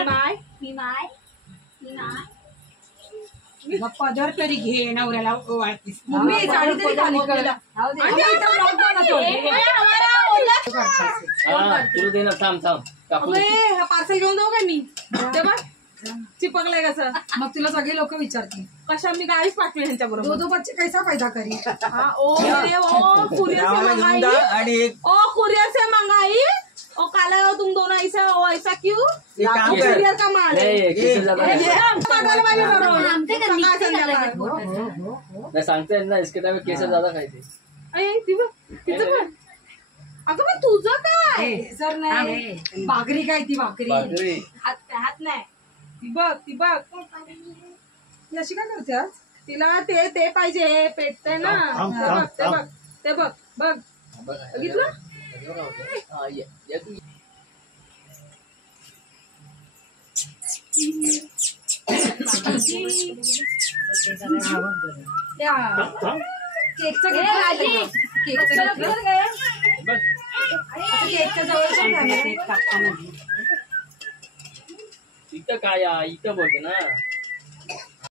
मी माय मग पदर तरी घे नवऱ्याला वाटतीस मम्मी साडी तरी खाली कर. आणि इथं vlog बनवतो. तुला दे ना थांब कापू दे. अबे पार्सल घेऊन जाऊ काय मी ते बघ चिपकलंय कसं. मग तुला सगळे लोक विचारतील कशा मी गाडीच पाठवी ह्यांच्या बरोबर. दो बच्चे कैसा फायदा करी. ओ कुरियर से मंगाई आणि एक ओ कुरियर से मंगाई ओ काला तुम दोनों ऐसा क्यों काम कर. कुरियर का माल है ए, केस जादा है. पागल बाई बरोबर. मैं सांगते ना इसके टाइम केस ज्यादा खायचे. अय तिचं पण अगं पण तुझं काय सर नाही भाकरी काय ती भाकरी बापरे. हात नाही ती बघ ती अशी काय करते आज. तिला ते पाहिजे पेटतंय ना ते बघ बघितलं हा, ये तू. केकचं केकच्या जवळ इथं काय इथं बघ ना.